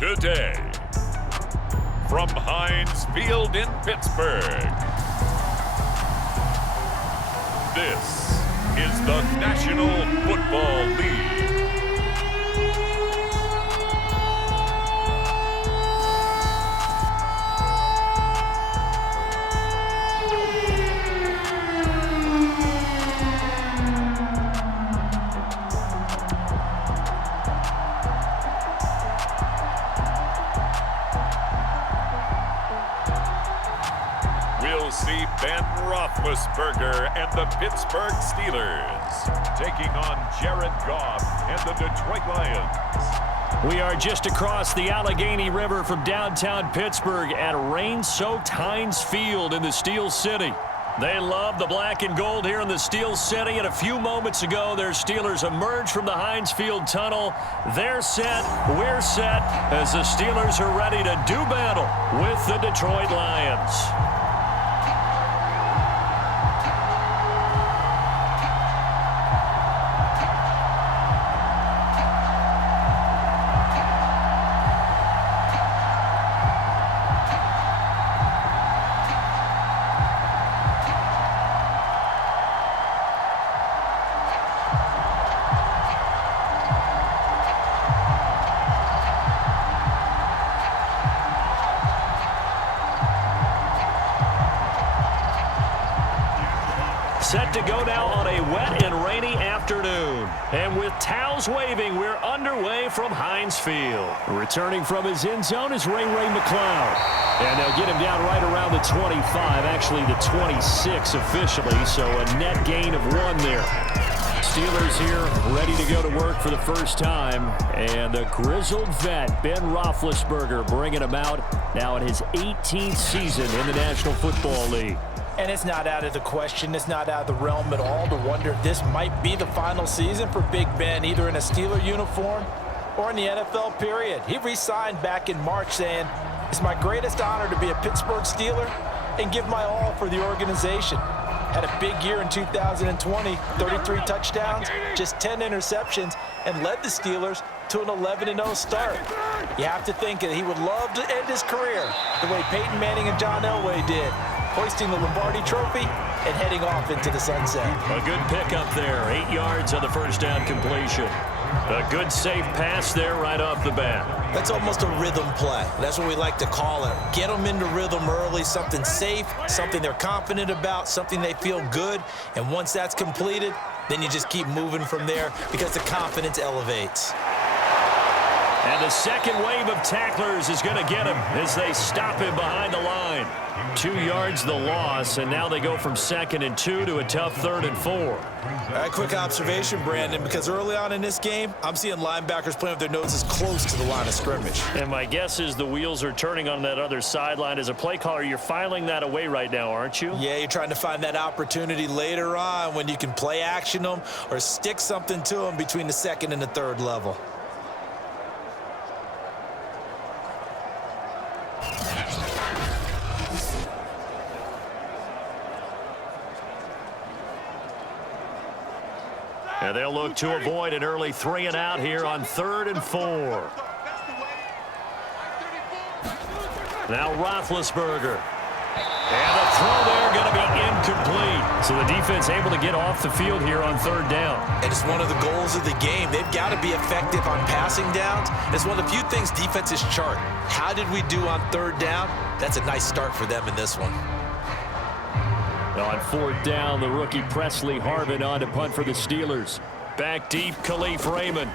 today. From Heinz Field in Pittsburgh, this is the National Football League. We'll see Roethlisberger and the Pittsburgh Steelers taking on Goff and the Detroit Lions. We are just across the Allegheny River from downtown Pittsburgh at rain-soaked Heinz Field in the Steel City. They love the black and gold here in the Steel City, and a few moments ago, their Steelers emerged from the Heinz Field tunnel. They're set, we're set, as the Steelers are ready to do battle with the Detroit Lions. Set to go now on a wet and rainy afternoon. And with towels waving, we're underway from Heinz Field. Returning from his end zone is Ray McCloud. And they'll get him down right around the 25, actually the 26 officially, so a net gain of 1 there. Steelers here ready to go to work for the first time. And the grizzled vet, Ben Roethlisberger, bringing him out now in his 18th season in the National Football League. And it's not out of the question, it's not out of the realm at all to wonder if this might be the final season for Big Ben, either in a Steeler uniform or in the NFL period. He re-signed back in March saying, "It's my greatest honor to be a Pittsburgh Steeler and give my all for the organization." Had a big year in 2020, 33 touchdowns, just 10 interceptions, and led the Steelers to an 11-0 start. You have to think that he would love to end his career the way Peyton Manning and John Elway did, hoisting the Lombardi Trophy and heading off into the sunset. A good pickup there, 8 yards on the first down completion. A good safe pass there right off the bat. That's almost a rhythm play. That's what we like to call it. Get them into rhythm early, something safe, something they're confident about, something they feel good. And once that's completed, then you just keep moving from there because the confidence elevates. And the second wave of tacklers is going to get him as they stop him behind the line. 2 yards the loss, and now they go from 2nd and 2 to a tough 3rd and 4. All right, quick observation, Brandon, because early on in this game, I'm seeing linebackers playing with their noses close to the line of scrimmage. And my guess is the wheels are turning on that other sideline. As a play caller, you're filing that away right now, aren't you? Yeah, you're trying to find that opportunity later on when you can play action them or stick something to them between the 2nd and the 3rd level. And they'll look to avoid an early 3 and out here on 3rd and 4. Now Roethlisberger. And the throw there going to be incomplete. So the defense able to get off the field here on 3rd down. And it's one of the goals of the game. They've got to be effective on passing downs. It's one of the few things defenses chart. How did we do on 3rd down? That's a nice start for them in this one. On 4th down, the rookie Presley Harvin on to punt for the Steelers. Back deep, Khalif Raymond.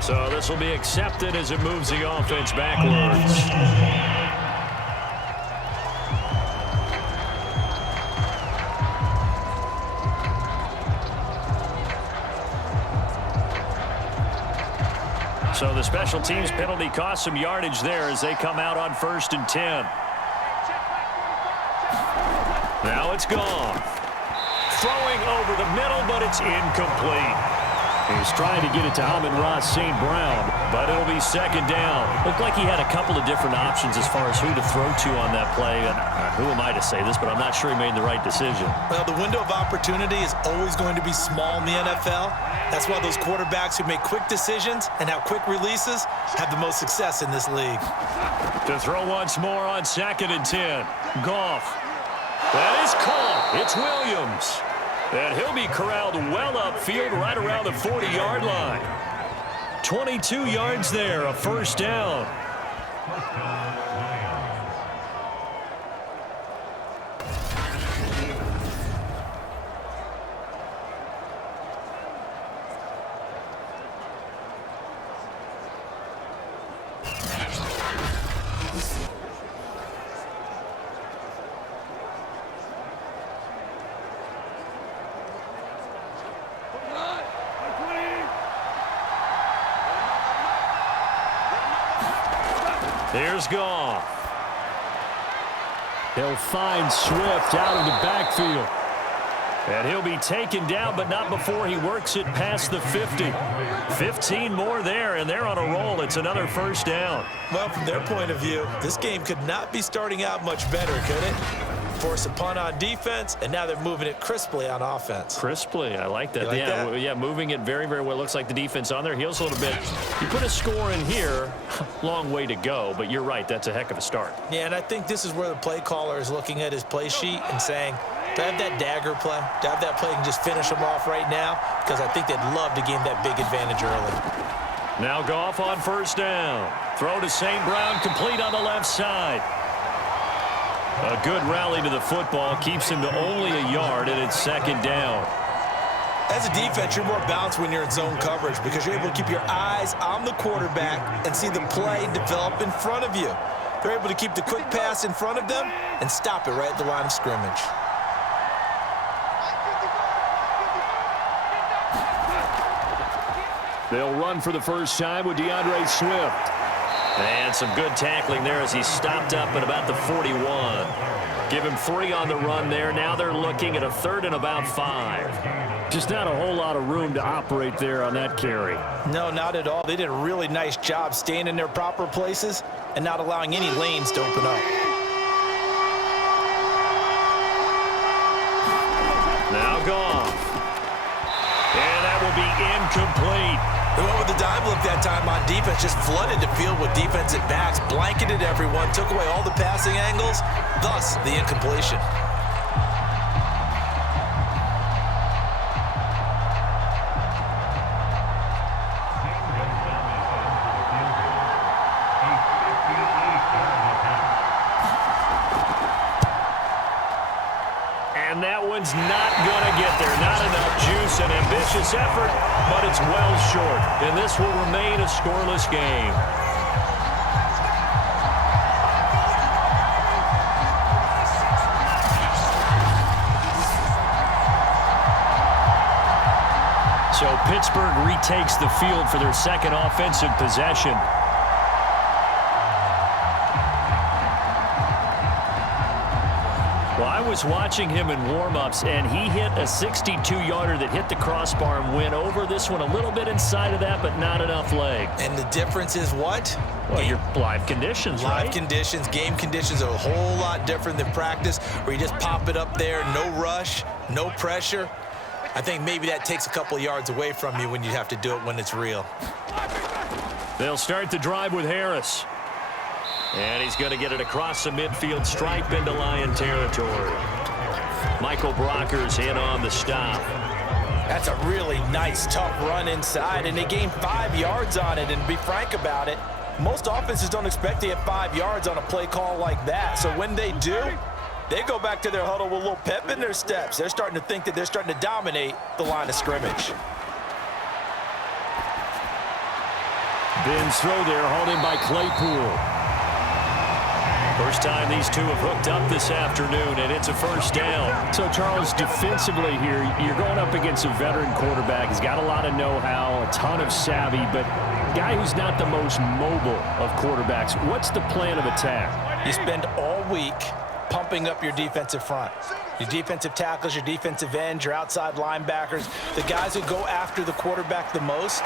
So this will be accepted as it moves the offense backwards. So the special teams penalty cost some yardage there as they come out on 1st and 10. Now it's Goff. Throwing over the middle, but it's incomplete. He's trying to get it to Amon-Ra St. Brown, but it'll be second down. Looked like he had a couple of different options as far as who to throw to on that play. And who am I to say this, but I'm not sure he made the right decision. Well, the window of opportunity is always going to be small in the NFL. That's why those quarterbacks who make quick decisions and have quick releases have the most success in this league. To throw once more on 2nd and 10. Goff. That is caught. It's Williams. And he'll be corralled well upfield right around the 40-yard line. 22 yards there, a first down. Here's Goff. He'll find Swift out of the backfield. And he'll be taken down, but not before he works it past the 50. 15 more there, and they're on a roll. It's another first down. Well, from their point of view, this game could not be starting out much better, could it? Force a punt on defense, and now they're moving it crisply on offense. Crisply, I like that. Like yeah, that? Yeah, moving it very, very well. Looks like the defense on their heels a little bit. You put a score in here, long way to go, but you're right, that's a heck of a start. Yeah, and I think this is where the play caller is looking at his play sheet and saying, do I have that dagger play? Do I have that play and just finish them off right now? Because I think they'd love to gain that big advantage early. Now Goff on first down. Throw to St. Brown, complete on the left side. A good rally to the football keeps him to only a yard, and it's second down. As a defense, you're more balanced when you're in zone coverage because you're able to keep your eyes on the quarterback and see the play develop in front of you. They're able to keep the quick pass in front of them and stop it right at the line of scrimmage. They'll run for the first time with DeAndre Swift. And some good tackling there as he stopped up at about the 41. Give him 3 on the run there. Now they're looking at a 3rd and about 5. Just not a whole lot of room to operate there on that carry. No, not at all. They did a really nice job staying in their proper places and not allowing any lanes to open up. Now Goff. And that will be incomplete. They went with the dime look that time on defense, just flooded the field with defensive backs, blanketed everyone, took away all the passing angles, thus the incompletion. And that one's not going to get there. Not enough juice, an ambitious effort, but it's well short. And this will remain a scoreless game. So Pittsburgh retakes the field for their second offensive possession. Well, I was watching him in warm-ups, and he hit a 62-yarder that hit the crossbar and went over. This one a little bit inside of that, but not enough leg. And the difference is what? Well, your live conditions, right? Live conditions, game conditions are a whole lot different than practice, where you just pop it up there, no rush, no pressure. I think maybe that takes a couple of yards away from you when you have to do it when it's real. They'll start the drive with Harris. And he's going to get it across the midfield stripe into Lion territory. Michael Brocker's in on the stop. That's a really nice, tough run inside, and they gained 5 yards on it. And to be frank about it, most offenses don't expect to get 5 yards on a play call like that. So when they do, they go back to their huddle with a little pep in their steps. They're starting to think that they're starting to dominate the line of scrimmage. Ben's throw there, hauled in by Claypool. First time these two have hooked up this afternoon, and it's a first down. So, Charles, defensively here, you're going up against a veteran quarterback. He's got a lot of know-how, a ton of savvy, but a guy who's not the most mobile of quarterbacks. What's the plan of attack? You spend all week pumping up your defensive front. Your defensive tackles, your defensive ends, your outside linebackers, the guys who go after the quarterback the most,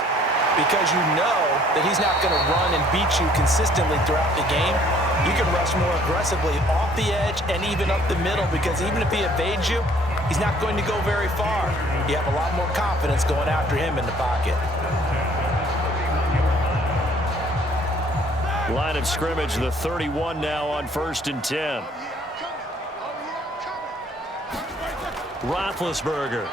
because you know that he's not going to run and beat you consistently throughout the game. You can rush more aggressively off the edge and even up the middle, because even if he evades you, he's not going to go very far. You have a lot more confidence going after him in the pocket. Line of scrimmage, the 31 now on 1st and 10. Roethlisberger.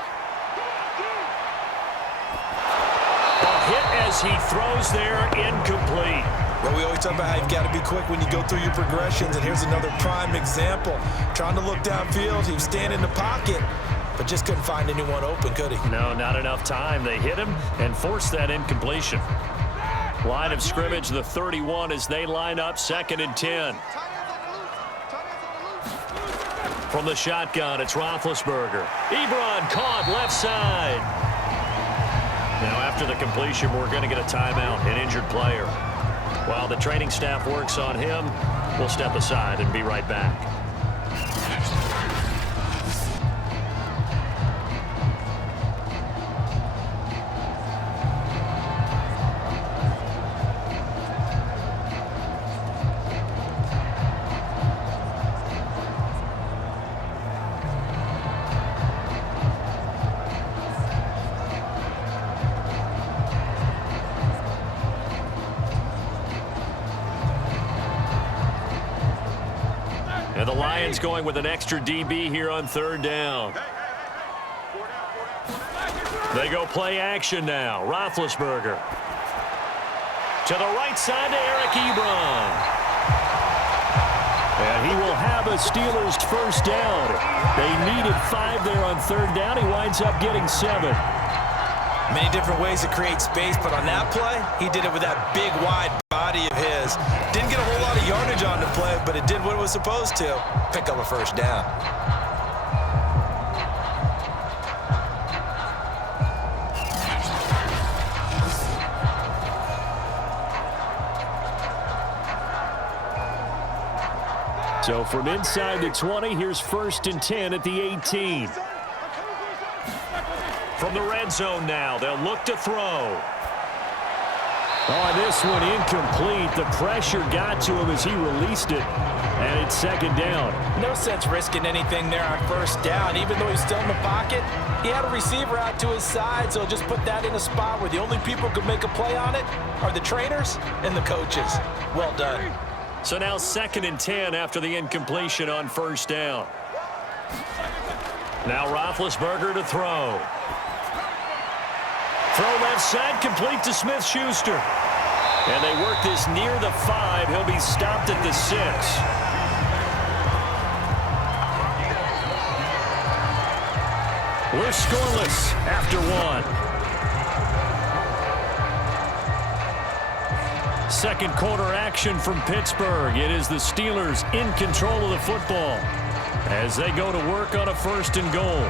A hit as he throws there, incomplete. Well, we always talk about how you've got to be quick when you go through your progressions, and here's another prime example. Trying to look downfield, he was standing in the pocket, but just couldn't find anyone open, could he? No, not enough time. They hit him and forced that incompletion. Line of scrimmage, the 31 as they line up 2nd and 10. From the shotgun, it's Roethlisberger. Ebron caught left side. Now after the completion, we're going to get a timeout, an injured player. While the training staff works on him, we'll step aside and be right back. And the Lions going with an extra DB here on 3rd down. They go play action now. Roethlisberger. To the right side to Eric Ebron. And he will have a Steelers 1st down. They needed 5 there on 3rd down. He winds up getting 7. Many different ways to create space, but on that play, he did it with that big, wide body of his. Didn't get a whole lot of yardage on the play, but it did what it was supposed to. Pick up a 1st down. So from inside the 20, here's 1st and 10 at the 18. From the red zone now, they'll look to throw. Oh, this one incomplete. The pressure got to him as he released it, and it's 2nd down. No sense risking anything there on 1st down. Even though he's still in the pocket, he had a receiver out to his side, so just put that in a spot where the only people who can make a play on it are the trainers and the coaches. Well done. So now 2nd and 10 after the incompletion on 1st down. Now Roethlisberger to throw. Throw left side, complete to Smith-Schuster. And they work this near the 5. He'll be stopped at the 6. We're scoreless after 1. Second quarter action from Pittsburgh. It is the Steelers in control of the football as they go to work on a 1st and goal.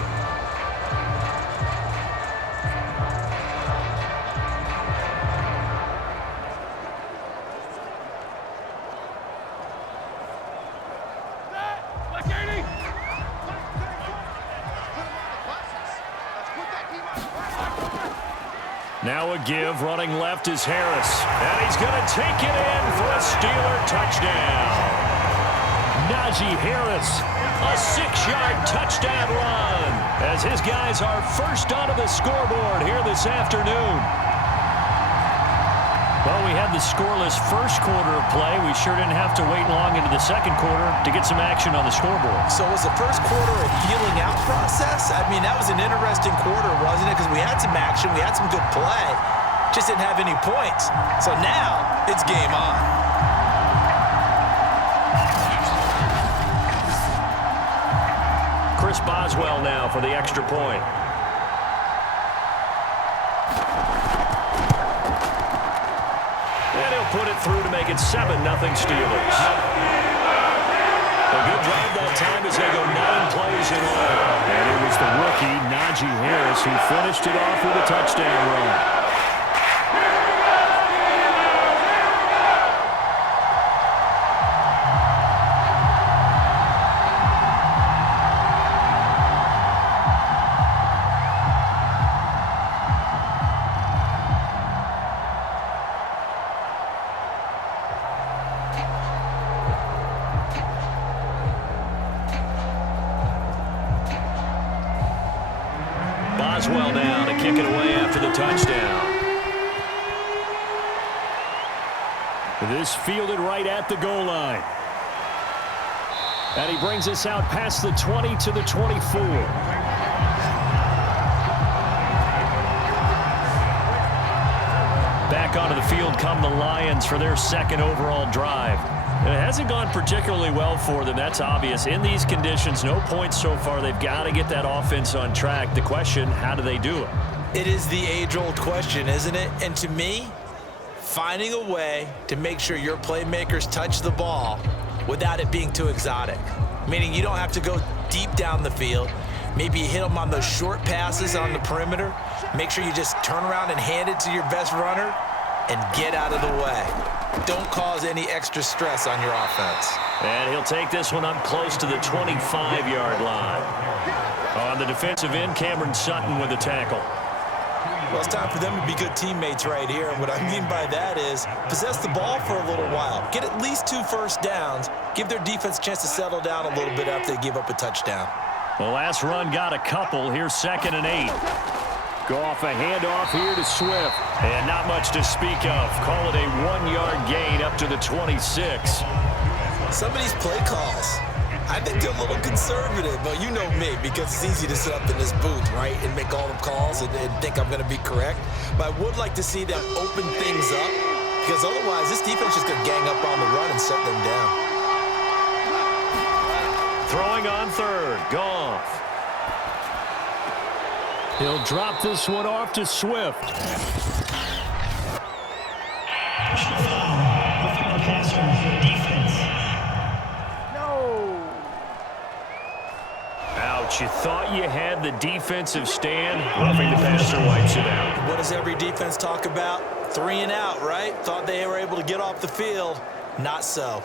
Now a give, running left is Harris. And he's going to take it in for a Steeler touchdown. Najee Harris, a 6-yard touchdown run, as his guys are first onto the scoreboard here this afternoon. Well, we had the scoreless first quarter of play. We sure didn't have to wait long into the second quarter to get some action on the scoreboard. So was the first quarter a feeling out process? I mean, that was an interesting quarter, wasn't it? Because we had some action, we had some good play, just didn't have any points. So now it's game on. Chris Boswell now for the extra point. And he'll put it through to make it 7-0 Steelers. A good drive that time as they go 9 plays in all. And it was the rookie, Najee Harris, who finished it off with a touchdown run. kick it away after the touchdown. This fielded right at the goal line. And he brings us out past the 20 to the 24. Back onto the field come the Lions for their second overall drive. And it hasn't gone particularly well for them, that's obvious. In these conditions, no points so far. They've got to get that offense on track. The question, how do they do it? It is the age-old question, isn't it? And to me, finding a way to make sure your playmakers touch the ball without it being too exotic. Meaning you don't have to go deep down the field. Maybe you hit them on those short passes on the perimeter. Make sure you just turn around and hand it to your best runner and get out of the way. Don't cause any extra stress on your offense. And he'll take this one up close to the 25-yard line. On the defensive end, Cameron Sutton with a tackle. Well, it's time for them to be good teammates right here. And what I mean by that is possess the ball for a little while. Get at least 2 first downs. Give their defense a chance to settle down a little bit after they give up a touchdown. The last run got a couple. Here's 2nd and 8. Goff a handoff here to Swift. And not much to speak of. Call it a 1-yard gain up to the 26. Some of these play calls, I think they're a little conservative, but you know me, because it's easy to sit up in this booth, right, and make all the calls and think I'm going to be correct. But I would like to see them open things up, because otherwise this defense is going to gang up on the run and shut them down. Throwing on 3rd, Goff. He'll drop this one off to Swift. Ouch, you thought you had the defensive stand. Roughing the passer wipes it out. What does every defense talk about? 3 and out, right? Thought they were able to get off the field. Not so.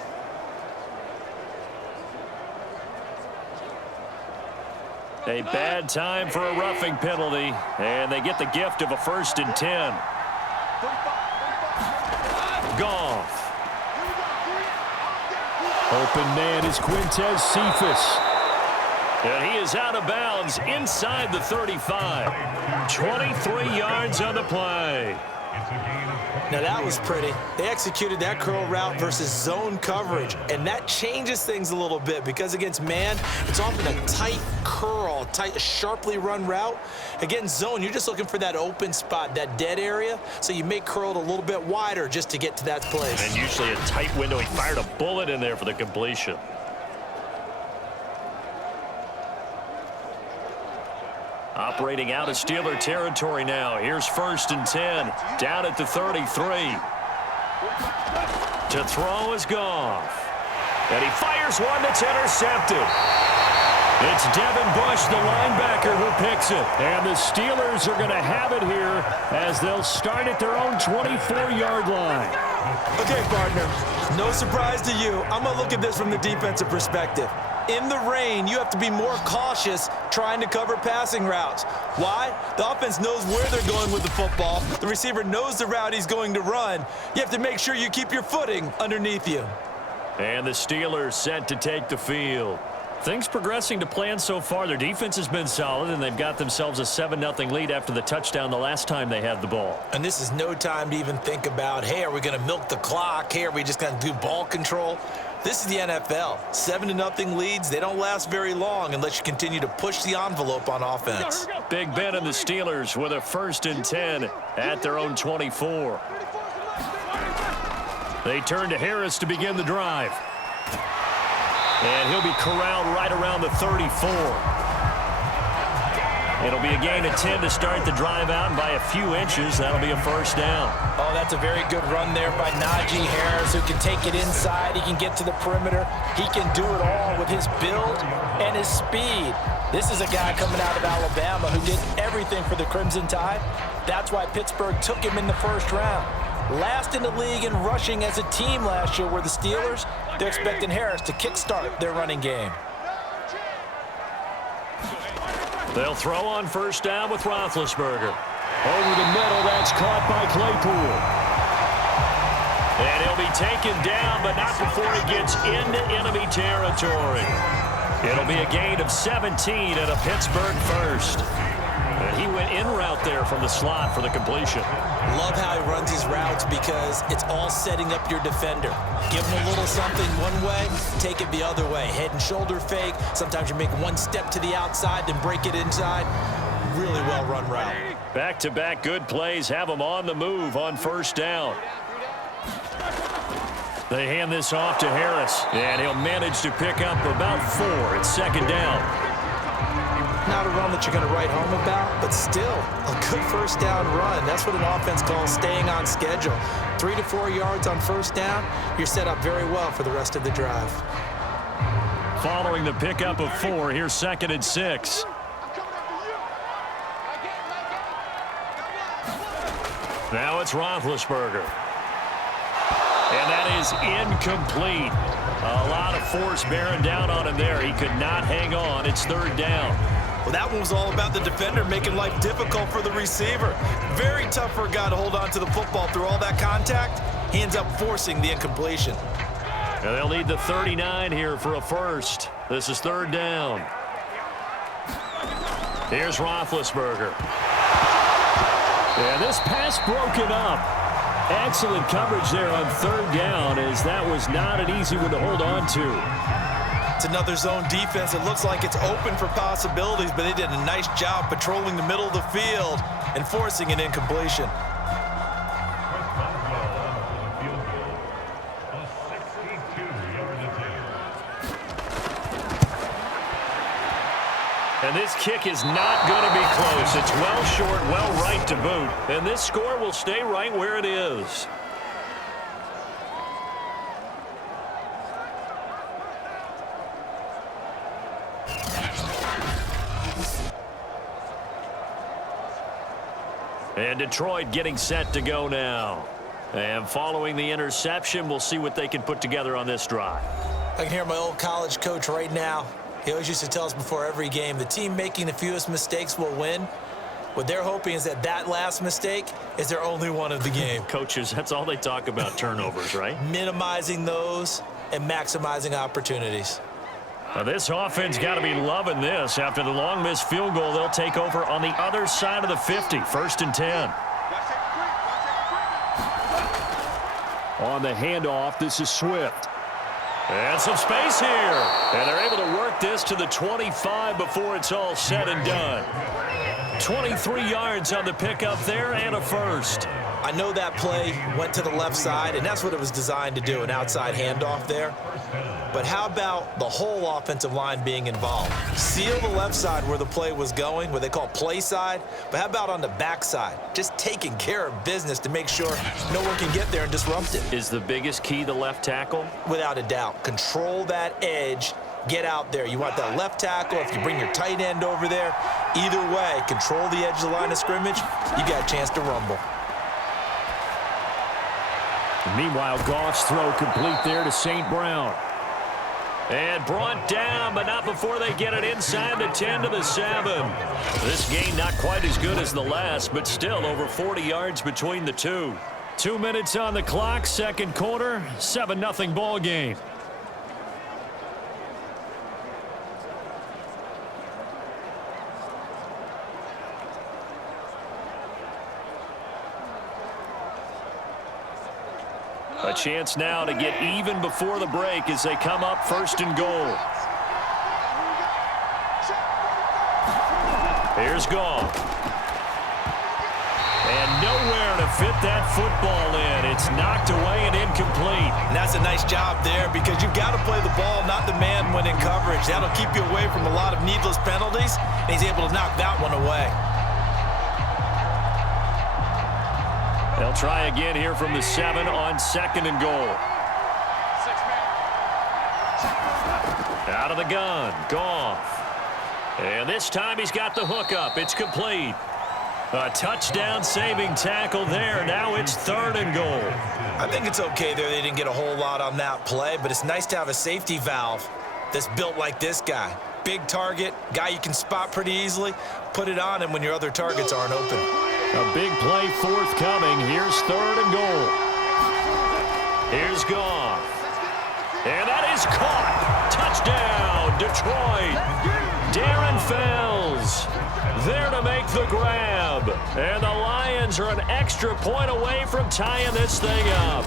A bad time for a roughing penalty, and they get the gift of a 1st and 10. Goff. Open man is Quinton Cephas. And he is out of bounds inside the 35. 23 yards on the play. Now that was pretty. They executed that curl route versus zone coverage, and that changes things a little bit because against man, it's often a tight curl, tight, sharply run route. Against zone, you're just looking for that open spot, that dead area, so you may curl it a little bit wider just to get to that place. And usually a tight window. He fired a bullet in there for the completion. Operating out of Steeler territory now. Here's 1st and 10. Down at the 33. To throw is Goff. And he fires one that's intercepted. It's Devin Bush, the linebacker, who picks it. And the Steelers are going to have it here as they'll start at their own 24-yard line. Okay, partner, no surprise to you. I'm going to look at this from the defensive perspective. In the rain, you have to be more cautious trying to cover passing routes. Why? The offense knows where they're going with the football. The receiver knows the route he's going to run. You have to make sure you keep your footing underneath you. And the Steelers set to take the field. Things progressing to plan so far. Their defense has been solid, and they've got themselves a 7-0 lead after the touchdown the last time they had the ball. And this is no time to even think about, hey, are we going to milk the clock? Hey, are we just going to do ball control? This is the NFL. 7-0 leads, they don't last very long unless you continue to push the envelope on offense. Big Ben and the Steelers with a 1st and 10 at their own 24. They turn to Harris to begin the drive. And he'll be corralled right around the 34. It'll be a gain of 10 to start the drive out, and by a few inches, that'll be a 1st down. Oh, that's a very good run there by Najee Harris, who can take it inside. He can get to the perimeter. He can do it all with his build and his speed. This is a guy coming out of Alabama who did everything for the Crimson Tide. That's why Pittsburgh took him in the 1st round. Last in the league in rushing as a team last year were the Steelers. They're expecting Harris to kickstart their running game. They'll throw on 1st down with Roethlisberger. Over the middle, that's caught by Claypool. And he'll be taken down, but not before he gets into enemy territory. It'll be a gain of 17 and a Pittsburgh 1st. And he went in route there from the slot for the completion. Love how he runs his routes because it's all setting up your defender. Give him a little something one way, take it the other way. Head and shoulder fake. Sometimes you make one step to the outside, then break it inside. Really well-run route. Back-to-back good plays have them on the move on first down. They hand this off to Harris, and he'll manage to pick up about 4. It's second down. Not a run that you're going to write home about, but still a good first down run. That's what an offense calls staying on schedule. 3 to 4 yards on first down, you're set up very well for the rest of the drive. Following the pickup of 4, here's 2nd and 6. Now it's Roethlisberger. And that is incomplete. A lot of force bearing down on him there. He could not hang on. It's 3rd down. Well, that one was all about the defender making life difficult for the receiver. Very tough for a guy to hold on to the football through all that contact. He ends up forcing the incompletion. And they'll need the 39 here for a first. This is 3rd down. Here's Roethlisberger. And this pass broken up. Excellent coverage there on 3rd down, as that was not an easy one to hold on to. It's another zone defense. It looks like it's open for possibilities, but they did a nice job patrolling the middle of the field and forcing an incompletion. And this kick is not going to be close. It's well short, well right to boot. And this score will stay right where it is. And Detroit getting set to go now. And following the interception, we'll see what they can put together on this drive. I can hear my old college coach right now. He always used to tell us before every game, the team making the fewest mistakes will win. What they're hoping is that that last mistake is their only one of the game. Coaches, that's all they talk about, turnovers, right? Minimizing those and maximizing opportunities. Now this offense got to be loving this. After the long missed field goal, they'll take over on the other side of the 50, 1st and 10. On the handoff, this is Swift. And some space here. And they're able to work this to the 25 before it's all said and done. 23 yards on the pickup there and a first. I know that play went to the left side, and that's what it was designed to do, an outside handoff there. But how about the whole offensive line being involved? Seal the left side where the play was going, what they call play side. But how about on the back side? Just taking care of business to make sure no one can get there and disrupt it. Is the biggest key the left tackle? Without a doubt. Control that edge. Get out there. You want that left tackle. If you bring your tight end over there, either way, control the edge of the line of scrimmage, you got a chance to rumble. Meanwhile, Goff's throw complete there to St. Brown. And brought down, but not before they get it inside the 10 to the 7. This gain not quite as good as the last, but still over 40 yards between the two. 2 minutes on the clock, 2nd quarter, 7-0 ball game. A chance now to get even before the break as they come up 1st and goal. Here's Goff. And nowhere to fit that football in. It's knocked away and incomplete. And that's a nice job there because you've got to play the ball, not the man when in coverage. That'll keep you away from a lot of needless penalties, and he's able to knock that one away. They'll try again here from the 7 on 2nd and goal. Out of the gun, Goff. And this time he's got the hook up. It's complete. A touchdown saving tackle there. Now it's 3rd and goal. I think it's okay there. They didn't get a whole lot on that play, but it's nice to have a safety valve that's built like this guy. Big target, guy you can spot pretty easily. Put it on him when your other targets aren't open. A big play forthcoming. Here's 3rd and goal. Here's Goff. And that is caught. Touchdown, Detroit. Darren Fells there to make the grab. And the Lions are an extra point away from tying this thing up.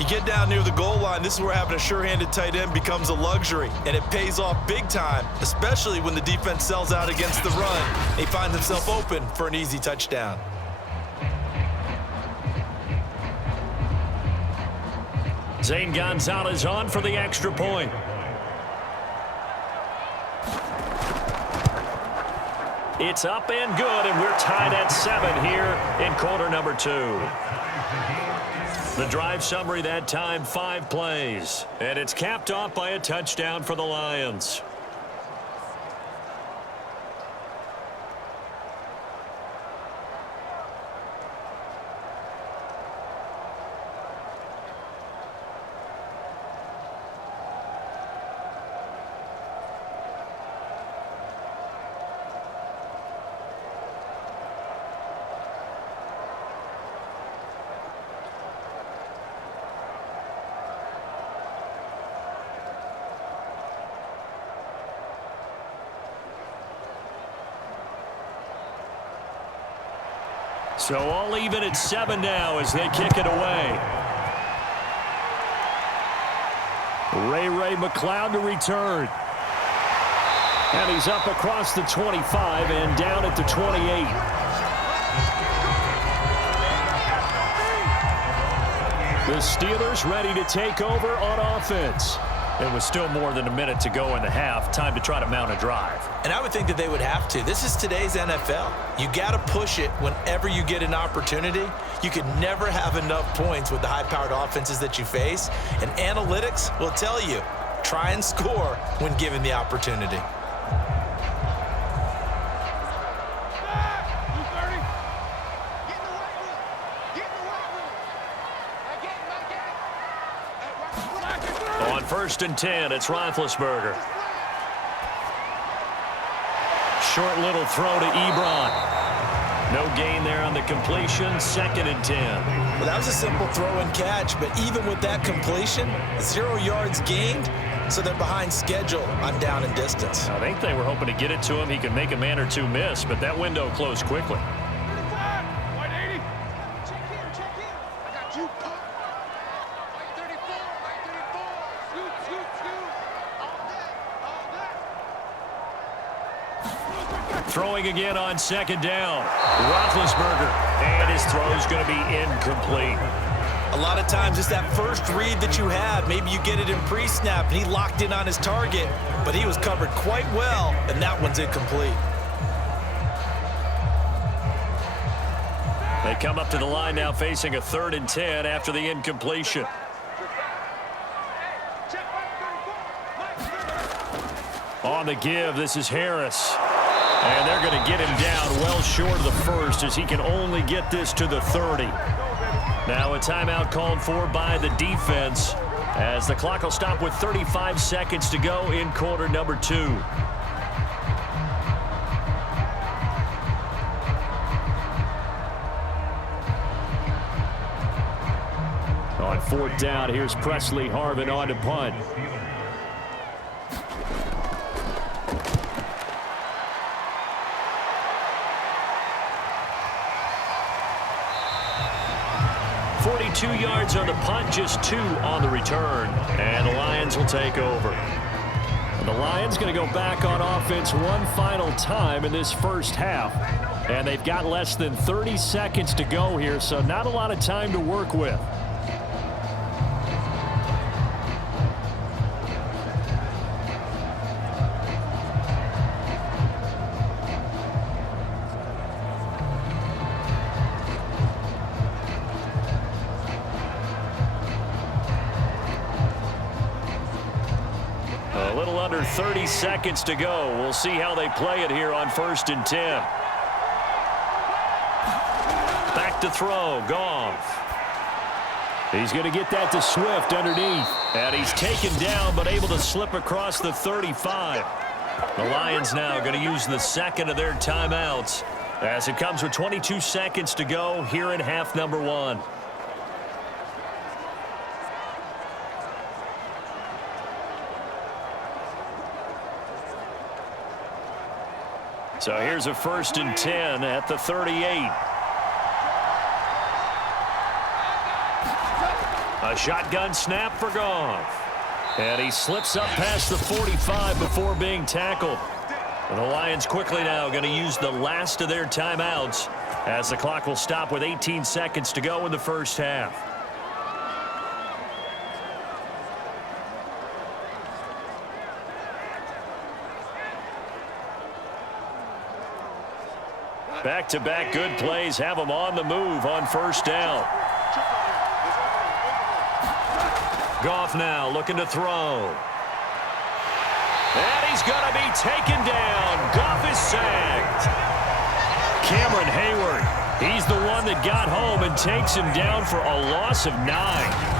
You get down near the goal line, this is where having a sure-handed tight end becomes a luxury, and it pays off big time, especially when the defense sells out against the run. He finds himself open for an easy touchdown. Zane Gonzalez on for the extra point. It's up and good, and we're tied at 7 here in quarter number 2. The drive summary that time, 5 plays. And it's capped off by a touchdown for the Lions. So all even at 7 now as they kick it away. Ray McLeod to return. And he's up across the 25 and down at the 28. The Steelers ready to take over on offense. And with still more than a minute to go in the half, time to try to mount a drive. And I would think that they would have to. This is today's NFL. You got to push it whenever you get an opportunity. You can never have enough points with the high-powered offenses that you face. And analytics will tell you, try and score when given the opportunity. First and 10, it's Roethlisberger. Short little throw to Ebron. No gain there on the completion, 2nd and 10. Well, that was a simple throw and catch, but even with that completion, 0 yards gained, so they're behind schedule on down and distance. I think they were hoping to get it to him. He could make a man or two miss, but that window closed quickly. Throwing again on 2nd down. Roethlisberger. And his throw is going to be incomplete. A lot of times it's that first read that you have. Maybe you get it in pre-snap, and he locked in on his target, but he was covered quite well, and that one's incomplete. They come up to the line now facing a 3rd and 10 after the incompletion. On the give, this is Harris. And they're going to get him down well short of the first as he can only get this to the 30. Now a timeout called for by the defense as the clock will stop with 35 seconds to go in quarter number 2. On 4th down, here's Presley Harvin on to punt. .2 yards on the punt, just 2 on the return. And the Lions will take over. And the Lions going to go back on offense one final time in this first half. And they've got less than 30 seconds to go here, so not a lot of time to work with. A little under 30 seconds to go. We'll see how they play it here on 1st and 10. Back to throw, Goff. He's going to get that to Swift underneath. And he's taken down but able to slip across the 35. The Lions now going to use the 2nd of their timeouts as it comes with 22 seconds to go here in half number 1. So here's a 1st and 10 at the 38. A shotgun snap for Goff. And he slips up past the 45 before being tackled. And the Lions quickly now going to use the last of their timeouts as the clock will stop with 18 seconds to go in the first half. Back-to-back good plays have them on the move on 1st down. Goff now looking to throw. And he's going to be taken down. Goff is sacked. Cameron Hayward, he's the one that got home and takes him down for a loss of 9.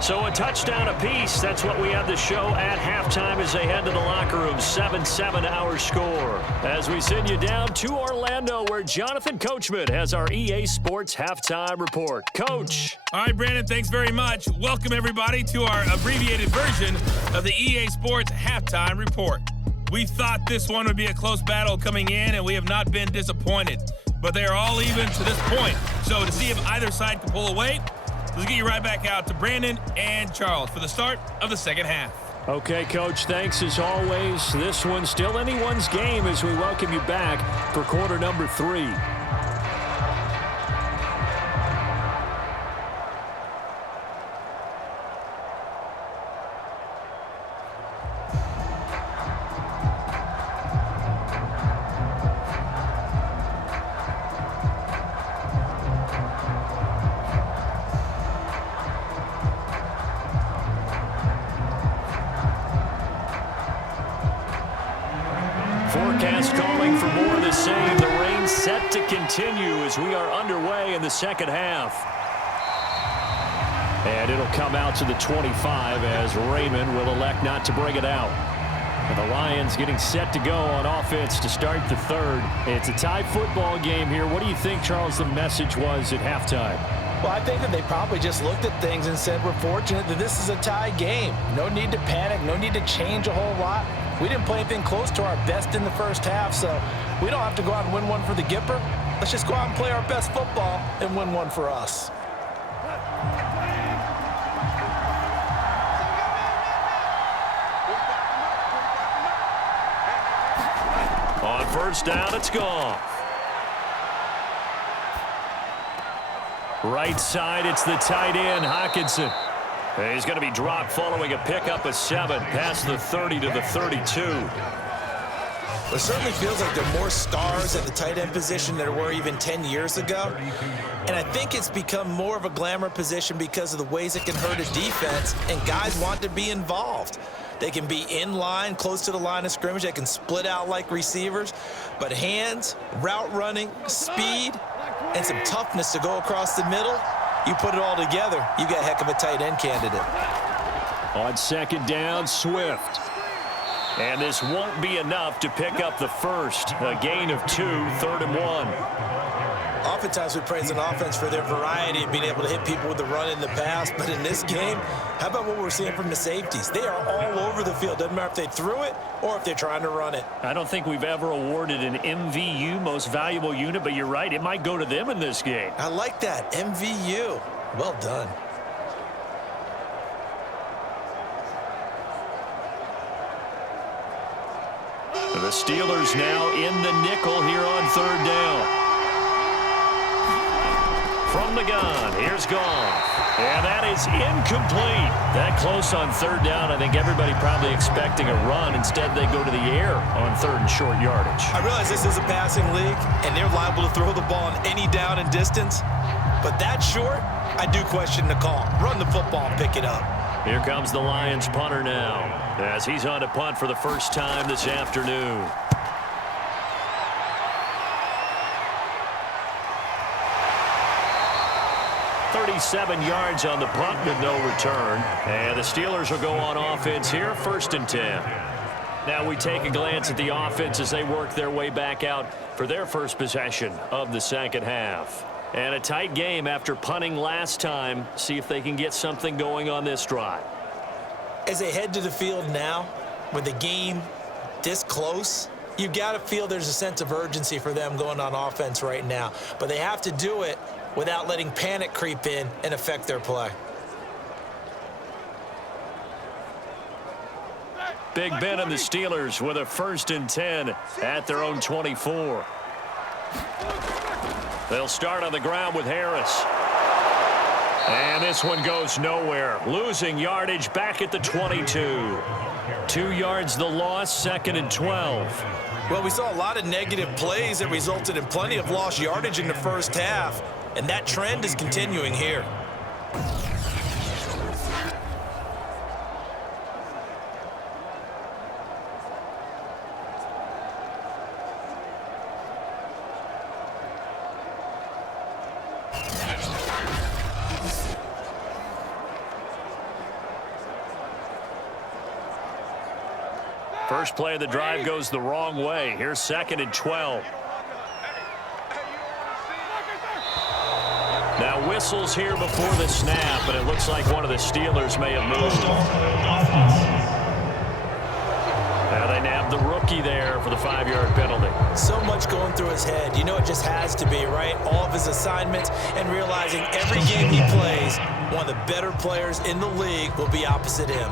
So a touchdown apiece. That's what we have the show at halftime as they head to the locker room. 7-7 our score. As we send you down to Orlando where Jonathan Coachman has our EA Sports halftime report. Coach. All right, Brandon, thanks very much. Welcome, everybody, to our abbreviated version of the EA Sports halftime report. We thought this one would be a close battle coming in, and we have not been disappointed. But they are all even to this point. So to see if either side can pull away, let's get you right back out to Brandon and Charles for the start of the second half. Okay, Coach, thanks as always. This one's still anyone's game as we welcome you back for quarter number 3. Forecast calling for more of the same. The rain set to continue as we are underway in the second half. And it'll come out to the 25 as Raymond will elect not to bring it out. And the Lions getting set to go on offense to start the third. It's a tie football game here. What do you think, Charles, the message was at halftime? Well, I think that they probably just looked at things and said, we're fortunate that this is a tie game. No need to panic. No need to change a whole lot. We didn't play anything close to our best in the first half, so we don't have to go out and win one for the Gipper. Let's just go out and play our best football and win one for us. On 1st down, it's Goff. Right side, it's the tight end, Hawkinson. He's going to be dropped following a pickup of 7 past the 30 to the 32. It certainly feels like there are more stars at the tight end position than there were even 10 years ago. And I think it's become more of a glamour position because of the ways it can hurt a defense, and guys want to be involved. They can be in line, close to the line of scrimmage. They can split out like receivers. But hands, route running, speed, and some toughness to go across the middle, you put it all together, you got a heck of a tight end candidate. On 2nd down, Swift. And this won't be enough to pick up the first. A gain of 2, 3rd and 1. Oftentimes we praise an offense for their variety of being able to hit people with the run in the pass. But in this game, how about what we're seeing from the safeties? They are all over the field. Doesn't matter if they threw it or if they're trying to run it. I don't think we've ever awarded an MVU, most valuable unit, but you're right, it might go to them in this game. I like that, MVU. Well done. The Steelers now in the nickel here on 3rd down. From the gun, here's Goff. And that is incomplete. That close on 3rd down. I think everybody probably expecting a run. Instead, they go to the air on 3rd and short yardage. I realize this is a passing league, and they're liable to throw the ball on any down and distance. But that short, I do question the call. Run the football and pick it up. Here comes the Lions punter now as he's on to punt for the first time this afternoon. .37 yards on the punt with no return. And the Steelers will go on offense here, 1st and 10. Now we take a glance at the offense as they work their way back out for their first possession of the second half. And a tight game after punting last time. See if they can get something going on this drive. As they head to the field now, with the game this close, you've got to feel there's a sense of urgency for them going on offense right now. But they have to do it without letting panic creep in and affect their play. Big Ben and the Steelers with a 1st and 10 at their own 24. They'll start on the ground with Harris. And this one goes nowhere. Losing yardage back at the 22. 2 yards the loss, 2nd and 12. Well, we saw a lot of negative plays that resulted in plenty of lost yardage in the first half, and that trend is continuing here. First play of the drive goes the wrong way. Here's 2nd and 12. Now whistles here before the snap, and it looks like one of the Steelers may have moved. Now they nabbed the rookie there for the 5-yard penalty. So much going through his head. You know it just has to be, right? All of his assignments and realizing every game he plays, one of the better players in the league will be opposite him.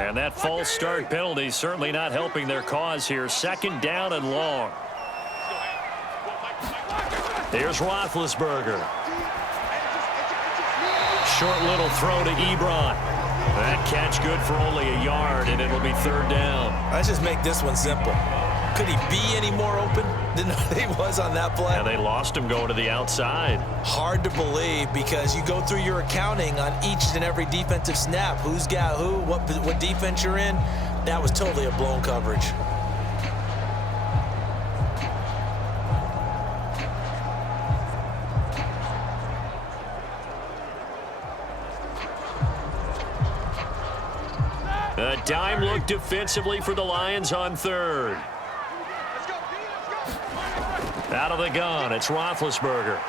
And that false start penalty certainly not helping their cause here. 2nd down and long. There's Roethlisberger. Short little throw to Ebron. That catch good for only a yard, and it'll be 3rd down. Let's just make this one simple. Could he be any more open than he was on that play? And they lost him going to the outside. Hard to believe because you go through your accounting on each and every defensive snap. Who's got who, what defense you're in. That was totally a blown coverage. A dime look defensively for the Lions on 3rd. Out of the gun, it's Roethlisberger.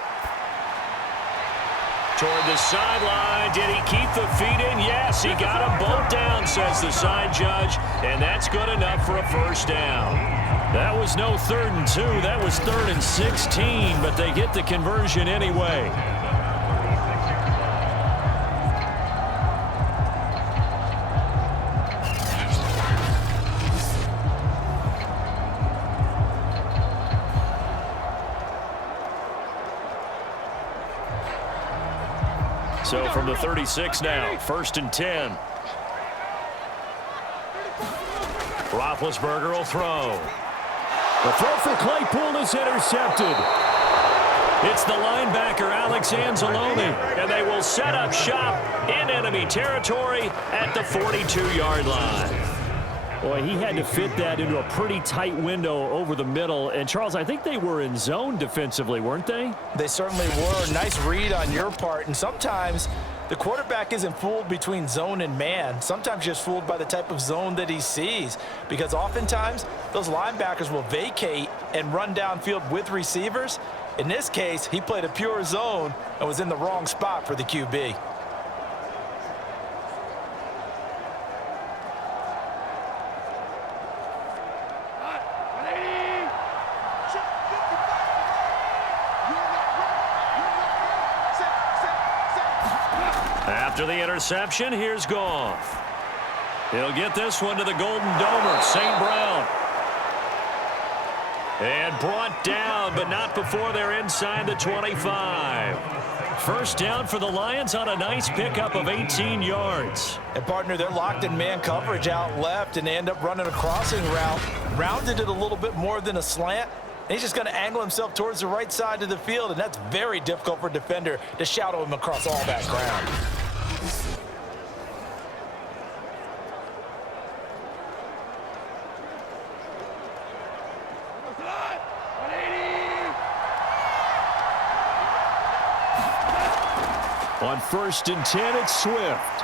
Toward the sideline, did he keep the feet in? Yes, he got them both down, says the side judge, and that's good enough for a 1st down. That was no 3rd and 2, that was 3rd and 16, but they get the conversion anyway. So from the 36 now, 1st and 10. Roethlisberger will throw. The throw for Claypool is intercepted. It's the linebacker, Alex Anzalone, and they will set up shop in enemy territory at the 42-yard line. Boy, he had to fit that into a pretty tight window over the middle. And, Charles, I think they were in zone defensively, weren't they? They certainly were. Nice read on your part. And sometimes the quarterback isn't fooled between zone and man. Sometimes just fooled by the type of zone that he sees. Because oftentimes those linebackers will vacate and run downfield with receivers. In this case, he played a pure zone and was in the wrong spot for the QB. After the interception, here's Goff. He'll get this one to the Golden Domer, St. Brown. And brought down, but not before they're inside the 25. 1st down for the Lions on a nice pickup of 18 yards. And, partner, they're locked in man coverage out left, and they end up running a crossing route. Rounded it a little bit more than a slant. And he's just going to angle himself towards the right side of the field, and that's very difficult for a defender to shadow him across all that ground. On 1st and 10, it's Swift.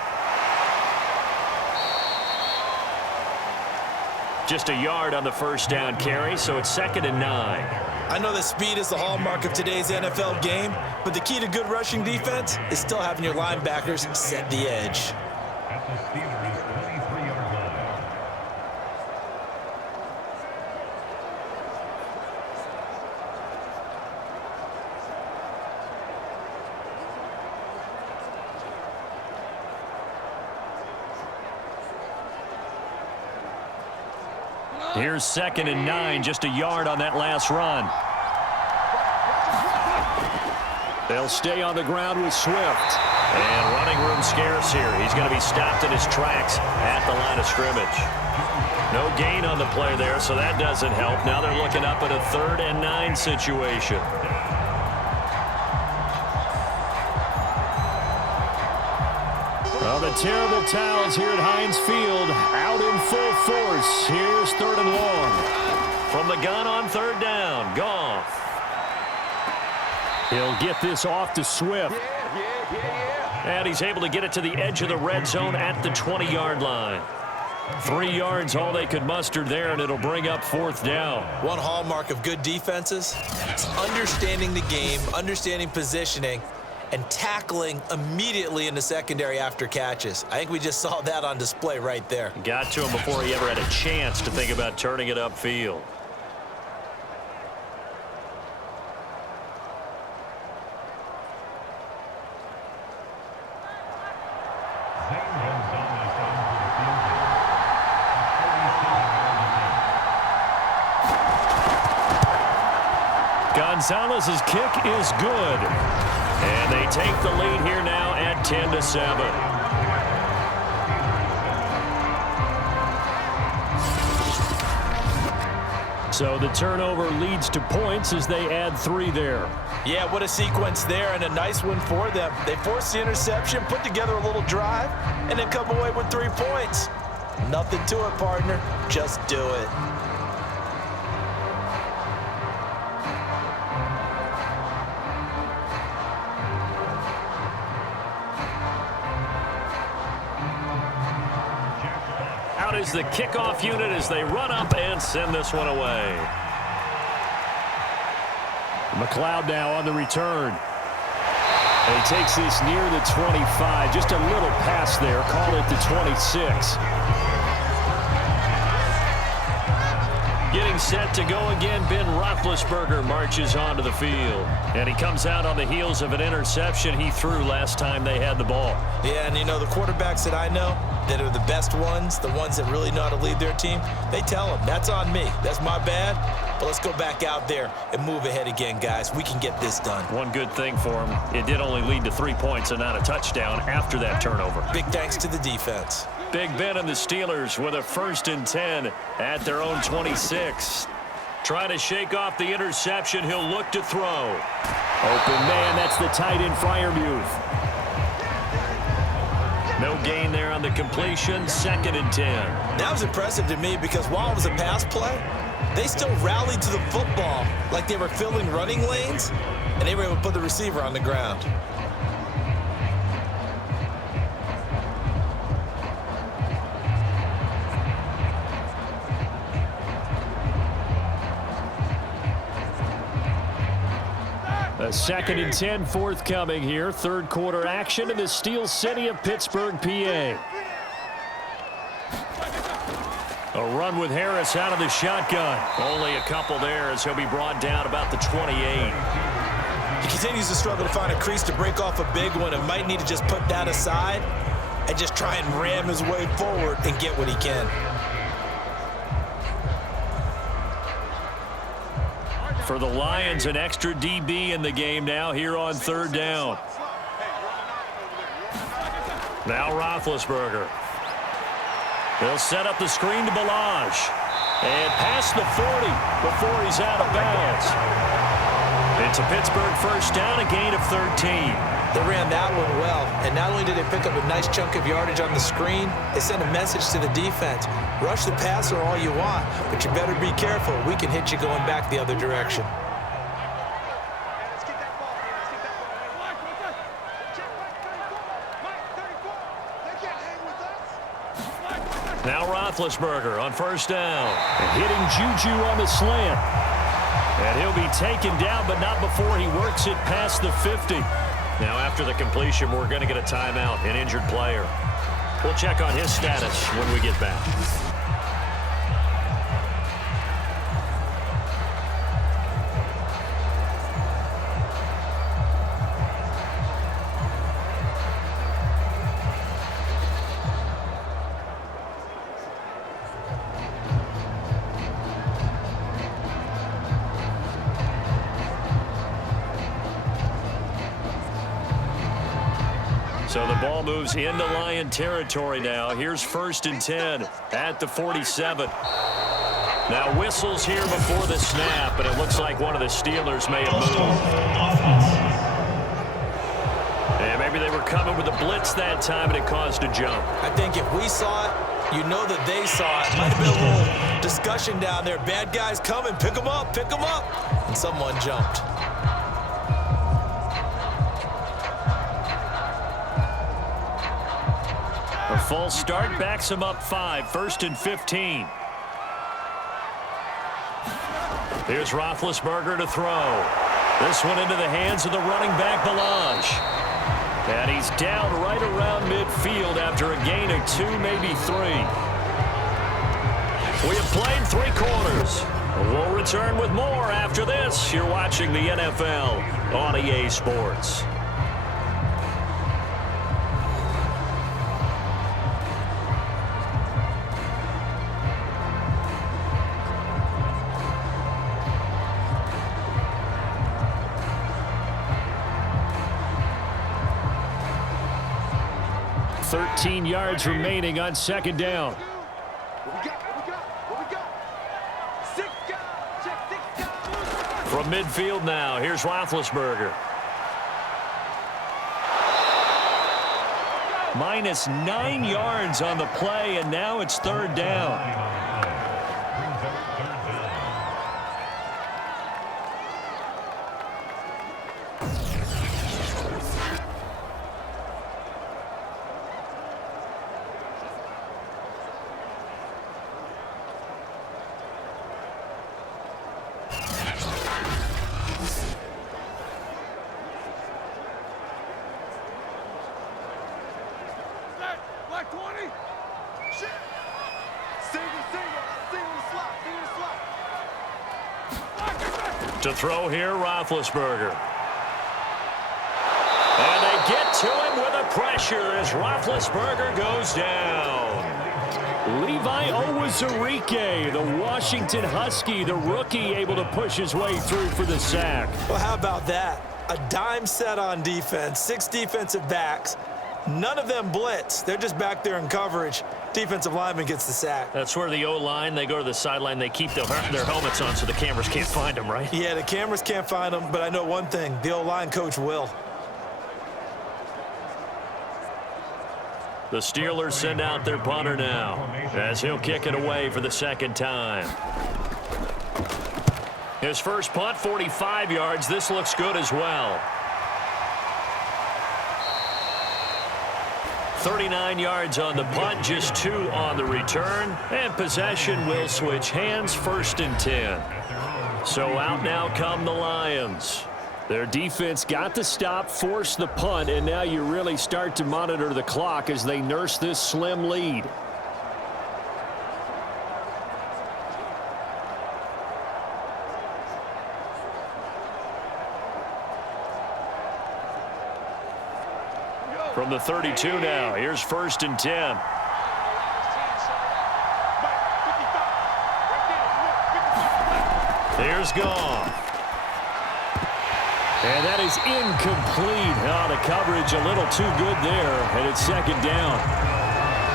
Just a yard on the first down carry, so it's 2nd and 9. I know that speed is the hallmark of today's NFL game, but the key to good rushing defense is still having your linebackers set the edge. Here's 2nd and 9, just a yard on that last run. They'll stay on the ground with Swift. And running room scarce here. He's going to be stopped in his tracks at the line of scrimmage. No gain on the play there, so that doesn't help. Now they're looking up at a 3rd and 9 situation. Well, the terrible towels here at Heinz Field out in full force. Here's 3rd and long. From the gun on 3rd down, Goff. He'll get this off to Swift. And he's able to get it to the edge of the red zone at the 20-yard line. 3 yards, all they could muster there, and it'll bring up 4th down. One hallmark of good defenses is understanding the game, understanding positioning, and tackling immediately in the secondary after catches. I think we just saw that on display right there. Got to him before he ever had a chance to think about turning it upfield. Gonzalez's kick is good. And they take the lead here now at 10-7. So the turnover leads to points as they add 3 there. Yeah, what a sequence there, and a nice one for them. They forced the interception, put together a little drive, and then come away with 3 points. Nothing to it, partner. Just do it. Is the kickoff unit as they run up and send this one away. McLeod now on the return. And he takes this near the 25. Just a little pass there. Call it the 26. Getting set to go again, Ben Roethlisberger marches onto the field. And he comes out on the heels of an interception he threw last time they had the ball. Yeah, and you know, the quarterbacks that I know that are the best ones, the ones that really know how to lead their team, they tell them, that's on me. That's my bad. But let's go back out there and move ahead again, guys. We can get this done. One good thing for him, it did only lead to 3 points and not a touchdown after that turnover. Big thanks to the defense. Big Ben and the Steelers with a 1st and 10 at their own 26. Trying to shake off the interception. He'll look to throw. Open man, that's the tight end Freiermuth. No gain there on the completion. 2nd and 10. That was impressive to me because while it was a pass play, they still rallied to the football like they were filling running lanes, and they were able to put the receiver on the ground. A 2nd and 10 forthcoming here. 3rd quarter action in the Steel City of Pittsburgh, PA. A run with Harris out of the shotgun. Only a couple there as he'll be brought down about the 28. He continues to struggle to find a crease to break off a big one and might need to just put that aside and just try and ram his way forward and get what he can. For the Lions, an extra DB in the game now here on 3rd down. Now Roethlisberger. They'll set up the screen to Balaj. And past the 40 before he's out of bounds. It's a Pittsburgh 1st down, a gain of 13. They ran that one well, and not only did they pick up a nice chunk of yardage on the screen, they sent a message to the defense. Rush the passer all you want, but you better be careful. We can hit you going back the other direction. Now Roethlisberger on first down. And hitting JuJu on the slant. And he'll be taken down, but not before he works it past the 50. Now after the completion, we're going to get a timeout, an injured player. We'll check on his status when we get back. So the ball moves into Lion territory now. Here's 1st and 10 at the 47. Now whistles here before the snap, and it looks like one of the Steelers may have moved. And maybe they were coming with a blitz that time, and it caused a jump. I think if we saw it, you know that they saw it. Might have been a little discussion down there. Bad guys coming, pick them up, pick them up. And someone jumped. A false start backs him up 5, 1st and 15. Here's Roethlisberger to throw. This one into the hands of the running back, Balaj. And he's down right around midfield after a gain of 2, maybe 3. We have played 3 quarters. We'll return with more after this. You're watching the NFL on EA Sports. $13 yards remaining on 2nd down. From midfield now, here's Roethlisberger. Minus 9 yards on the play, and now it's 3rd down. To throw here, Roethlisberger. And they get to him with a pressure as Roethlisberger goes down. Levi Owazurike, the Washington Husky, the rookie, able to push his way through for the sack. Well, how about that? A dime set on defense, 6 defensive backs. None of them blitz. They're just back there in coverage. Defensive lineman gets the sack. That's where the O-line, they go to the sideline, they keep their helmets on so the cameras can't find them, right? Yeah, the cameras can't find them, but I know one thing. The O-line coach will. The Steelers send out their punter now as he'll kick it away for the 2nd time. His first punt, 45 yards. This looks good as well. 39 yards on the punt, just 2 on the return, and possession will switch hands, 1st and 10. So out now come the Lions. Their defense got the stop, forced the punt, and now you really start to monitor the clock as they nurse this slim lead. From the 32 now, here's 1st and 10. Here's Goff. And that is incomplete. The coverage a little too good there, and it's 2nd down.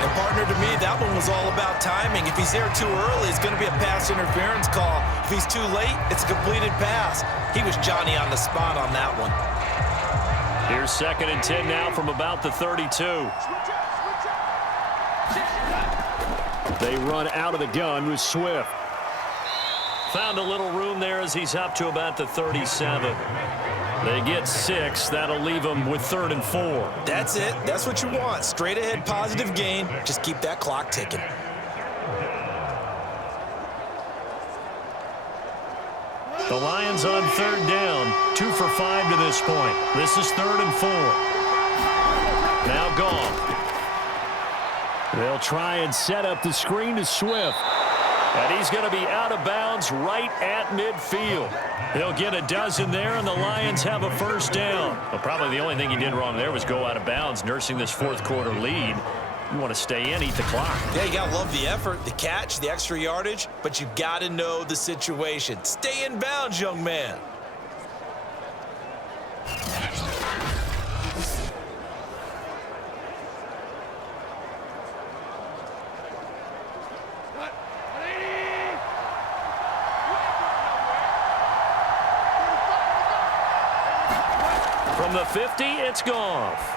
And partner, to me, that one was all about timing. If he's there too early, it's going to be a pass interference call. If he's too late, it's a completed pass. He was Johnny on the spot on that one. Here's 2nd and 10 now from about the 32. They run out of the gun with Swift. Found a little room there as he's up to about the 37. They get 6. That'll leave them with 3rd and 4. That's it. That's what you want. Straight ahead positive gain. Just keep that clock ticking. The Lions on third down, 2 for 5 to this point. This is 3rd and 4. Now Goff. They'll try and set up the screen to Swift. And he's going to be out of bounds right at midfield. He'll get a dozen there, and the Lions have a first down. Well, probably the only thing he did wrong there was go out of bounds, nursing this fourth-quarter lead. You want to stay in, eat the clock. Yeah, you got to love the effort, the catch, the extra yardage, but you got to know the situation. Stay in bounds, young man. From the 50, it's Goff.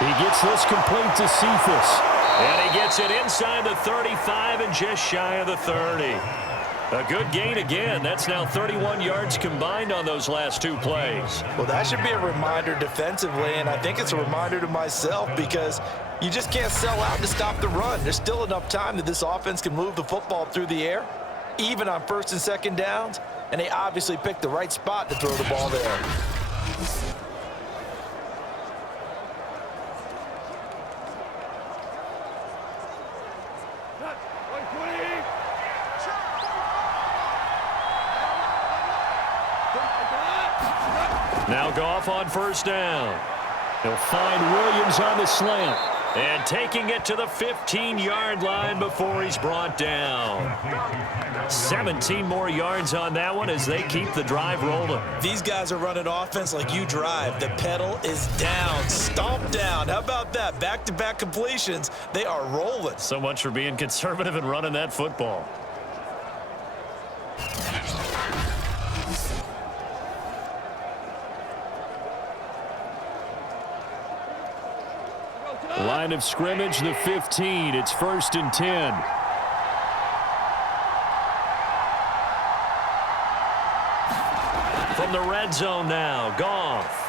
He gets this complete to Cephas. And he gets it inside the 35 and just shy of the 30. A good gain again. That's now 31 yards combined on those last 2 plays. Well, that should be a reminder defensively, and I think it's a reminder to myself because you just can't sell out to stop the run. There's still enough time that this offense can move the football through the air, even on 1st and 2nd downs, and they obviously picked the right spot to throw the ball there. Now Goff on 1st down. He'll find Williams on the slant. And taking it to the 15-yard line before he's brought down. 17 more yards on that one as they keep the drive rolling. These guys are running offense like you drive. The pedal is down, stomp down. How about that? Back-to-back completions. They are rolling. So much for being conservative and running that football. Line of scrimmage, the 15. It's 1st and 10. From the red zone now, Goff.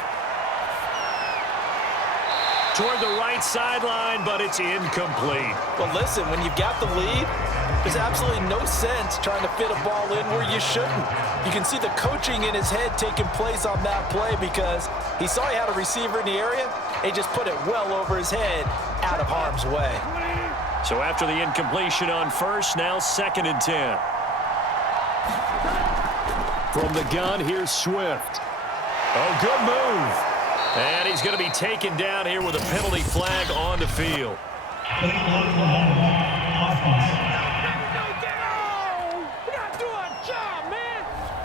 Toward the right sideline, but it's incomplete. Well, listen, when you've got the lead, there's absolutely no sense trying to fit a ball in where you shouldn't. You can see the coaching in his head taking place on that play because he saw he had a receiver in the area. He just put it well over his head out of harm's way. So after the incompletion on 1st, now 2nd and 10. From the gun, here's Swift. Oh, good move. And he's going to be taken down here with a penalty flag on the field.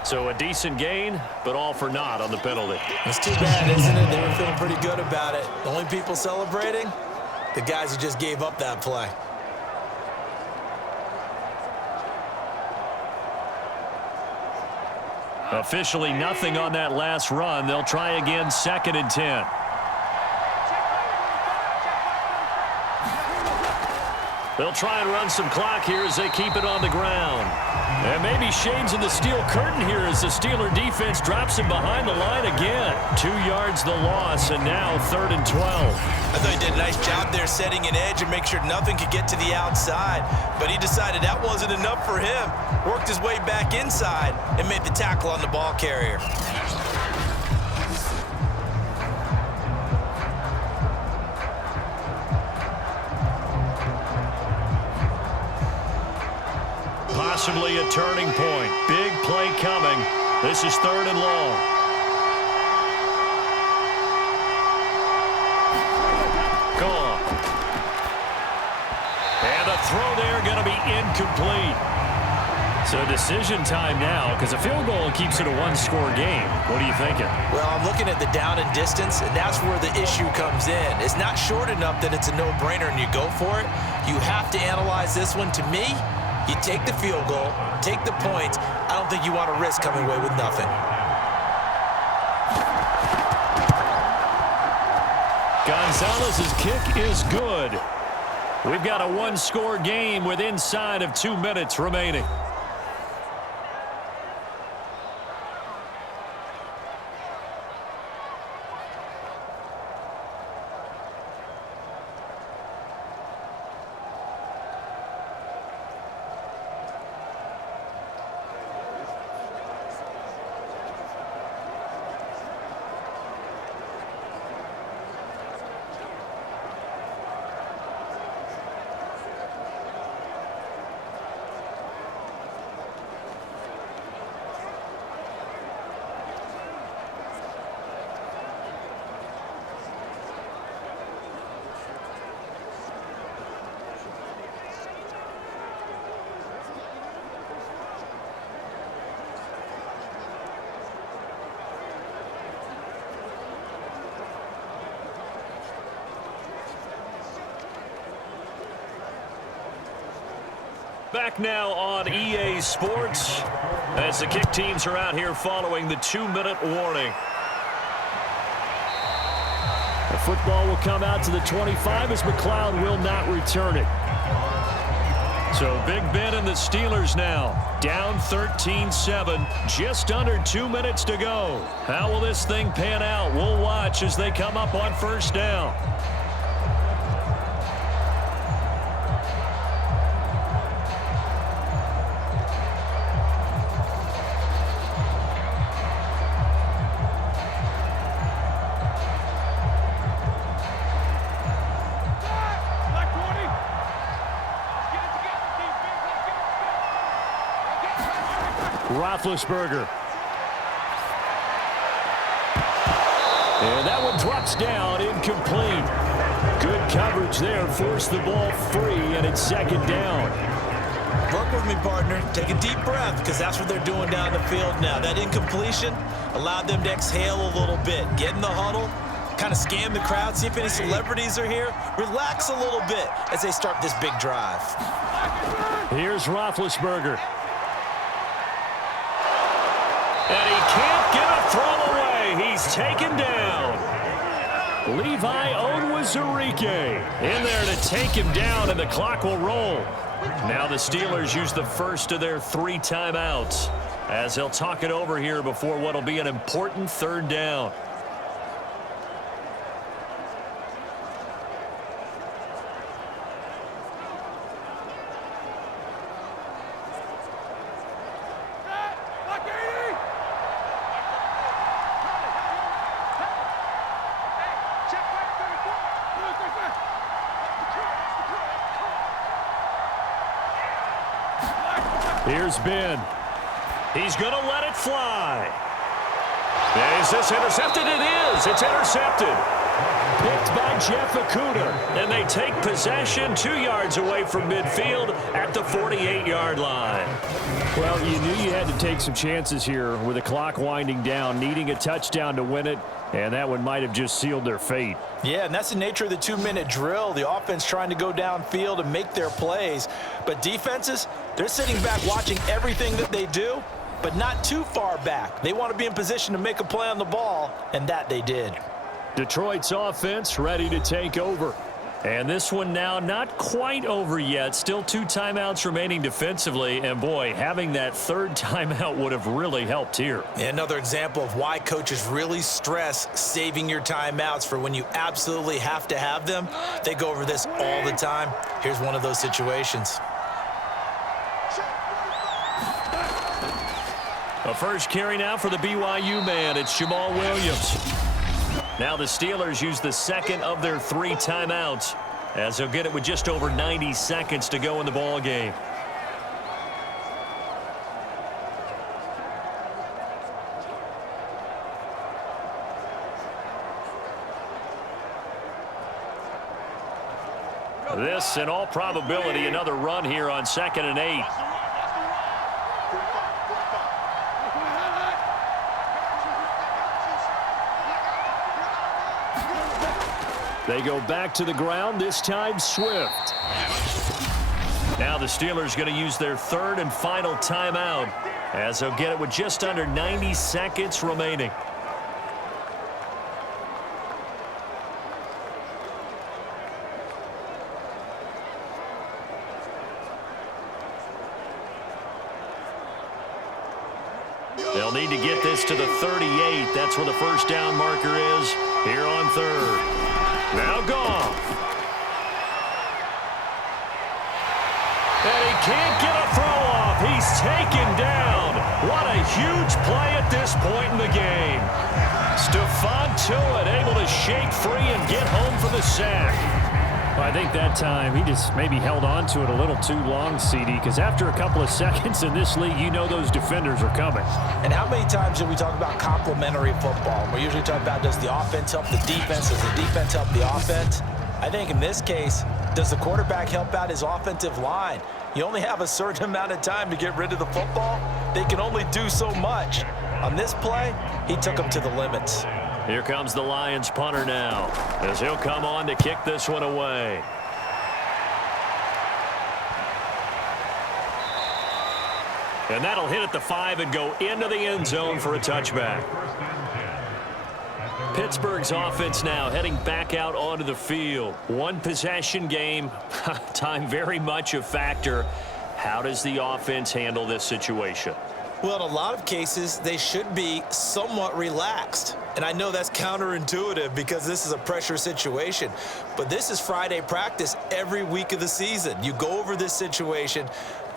So a decent gain, but all for naught on the penalty. It's too bad, isn't it? They were feeling pretty good about it. The only people celebrating, the guys who just gave up that play. Officially nothing on that last run. They'll try again, 2nd and 10. They'll try and run some clock here as they keep it on the ground. And maybe shades of the steel curtain here as the Steeler defense drops him behind the line again. 2 yards the loss, and now 3rd and 12. I thought he did a nice job there setting an edge and make sure nothing could get to the outside. But he decided that wasn't enough for him. Worked his way back inside and made the tackle on the ball carrier. Possibly a turning point. Big play coming. This is 3rd and long. Goff. And the throw there going to be incomplete. So decision time now because a field goal keeps it a one-score game. What are you thinking? Well, I'm looking at the down and distance, and that's where the issue comes in. It's not short enough that it's a no-brainer and you go for it. You have to analyze this one. To me, you take the field goal, take the points. I don't think you want to risk coming away with nothing. Gonzalez's kick is good. We've got a one-score game with inside of 2 minutes remaining. Back now on EA Sports as the kick teams are out here following the 2-minute warning. The football will come out to the 25 as McLeod will not return it. So Big Ben and the Steelers now down 13-7, just under 2 minutes to go. How will this thing pan out? We'll watch as they come up on first down. Roethlisberger. And that one drops down, incomplete. Good coverage there, forced the ball free, and it's second down. Work with me, partner. Take a deep breath, because that's what they're doing down the field now. That incompletion allowed them to exhale a little bit. Get in the huddle, kind of scan the crowd, see if any celebrities are here. Relax a little bit as they start this big drive. Here's Roethlisberger. And he can't get a throw away. He's taken down. Levi Onwuzurike in there to take him down, and the clock will roll. Now the Steelers use the first of their 3 timeouts as they'll talk it over here before what will be an important third down. Here's Ben. He's going to let it fly. Is this intercepted? It is. It's intercepted. Picked by Jeff Okudah. And they take possession 2 yards away from midfield at the 48-yard line. Well, you knew you had to take some chances here with the clock winding down, needing a touchdown to win it, and that one might have just sealed their fate. Yeah, and that's the nature of the 2-minute drill. The offense trying to go downfield and make their plays. But defenses, they're sitting back watching everything that they do, but not too far back. They want to be in position to make a play on the ball, and that they did. Detroit's offense ready to take over. And this one now not quite over yet. Still 2 timeouts remaining defensively. And, boy, having that third timeout would have really helped here. Another example of why coaches really stress saving your timeouts for when you absolutely have to have them. They go over this all the time. Here's one of those situations. A first carry now for the BYU man. It's Jamal Williams. Now the Steelers use the second of their 3 timeouts as they'll get it with just over 90 seconds to go in the ball game. This, in all probability, another run here on 2nd and 8. They go back to the ground, this time Swift. Now the Steelers going to use their 3rd and final timeout as they'll get it with just under 90 seconds remaining. They'll need to get this to the 38. That's where the first down marker is here on 3rd. Now Goff. And he can't get a throw off. He's taken down. What a huge play at this point in the game. Trufant able to shake free and get home for the sack. Well, I think that time he just maybe held on to it a little too long, CD, because after a couple of seconds in this league, you know those defenders are coming. And how many times do we talk about complementary football? We're usually talking about, does the offense help the defense? Does the defense help the offense? I think in this case, does the quarterback help out his offensive line? You only have a certain amount of time to get rid of the football. They can only do so much. On this play, he took them to the limits. Here comes the Lions punter now as he'll come on to kick this one away. And that'll hit at the 5 and go into the end zone for a touchback. Pittsburgh's offense now heading back out onto the field. One possession game. Time very much a factor. How does the offense handle this situation? Well, in a lot of cases, they should be somewhat relaxed. And I know that's counterintuitive because this is a pressure situation. But this is Friday practice every week of the season. You go over this situation,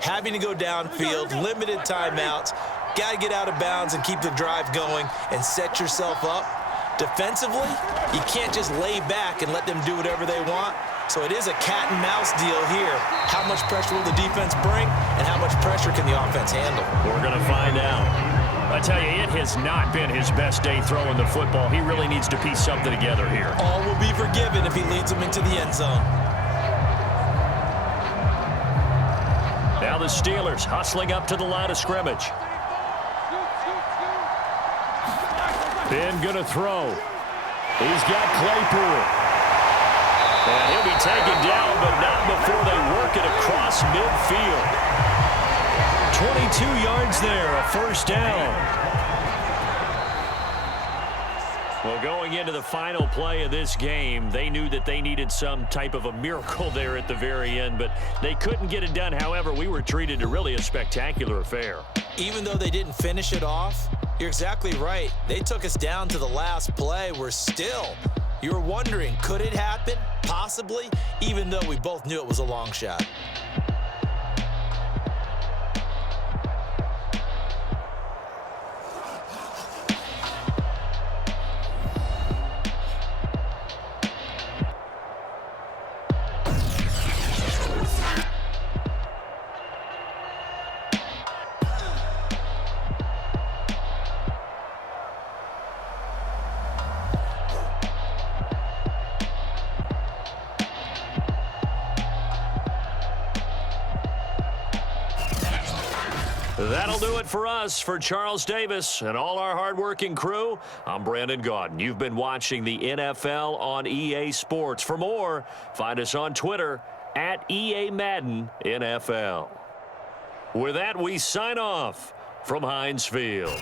having to go downfield, limited timeouts, got to get out of bounds and keep the drive going and set yourself up. Defensively, you can't just lay back and let them do whatever they want. So it is a cat and mouse deal here. How much pressure will the defense bring, and how much pressure can the offense handle? We're going to find out. I tell you, it has not been his best day throwing the football. He really needs to piece something together here. All will be forgiven if he leads them into the end zone. Now the Steelers hustling up to the line of scrimmage. Ben going to throw. He's got Claypool. And he'll be taken down, but not before they work it across midfield. 22 yards there, a first down. Well, going into the final play of this game, they knew that they needed some type of a miracle there at the very end, but they couldn't get it done. However, we were treated to really a spectacular affair. Even though they didn't finish it off, you're exactly right. They took us down to the last play. We're still, you were wondering, could it happen? Possibly, even though we both knew it was a long shot. That'll do it for us. For Charles Davis and all our hardworking crew, I'm Brandon Gaudin. You've been watching the NFL on EA Sports. For more, find us on Twitter at EA Madden NFL. With that, we sign off from Heinz Field.